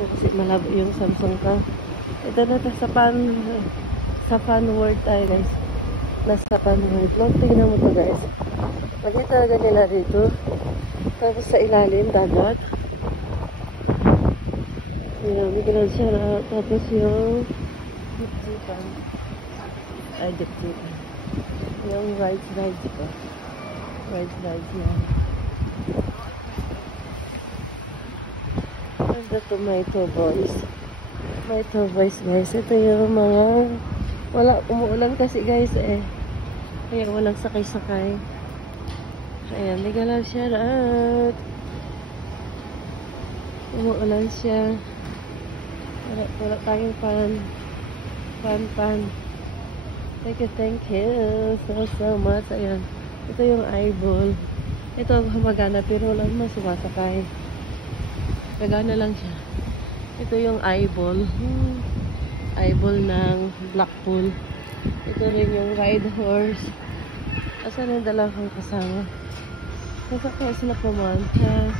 Kasi malabo yung Samsung ka. Ito na ta sa Fun World tayo guys. Nasa Fun World. Long tingnan mo to guys. Lagi talaga nila dito. Tapos sa ilalim, dagat. Ayan, bigla siya na. Tapos yung jeep-jeepan. Ay, jeep-jeepan. Yung rides ko. Rides yan. And the tomato boys. Tomato boys guys. Ito yung mga umuulan kasi guys eh. Kaya walang sakay-sakay. Ayan, ligalaw siya at umuulan siya. Wala tayong pan. Thank you so much. Ayan. Ito yung eyeball. Ito humagana pero wala naman sumasakay. Gagana lang siya. Ito yung eyeball. Eyeball ng Blackpool. Ito rin yung ride horse. Asan yung dalawang kasama? Nasakay sila pamanta.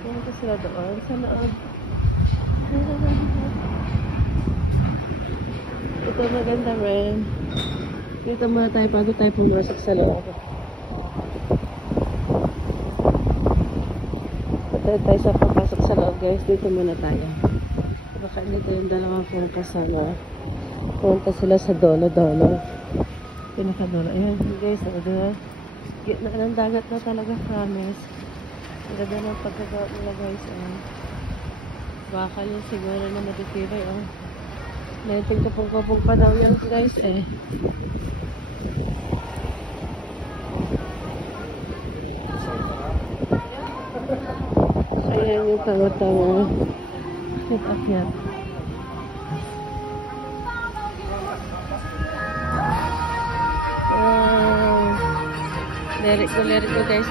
Yan ko sila doon. Sa loob. Ito maganda rin. Dito muna tayo bago tayo pumasok sa loob. Patay tayo sa papasok sa loob guys. Dito muna tayo. Baka dito yung dalawang pong kasama. Punta sila sa dolo-dolo. Pinaka-dolo. Ayan guys. Diba? Gitna ng dagat na talaga, promise. Ang ganda ng pagkagawa nila guys. Bakal yung siguro na natitibay. Lenting kapong-kapong pa daw yan guys eh. Ayan yung tanga-tanga. Akyat. Wow. Lirik ko guys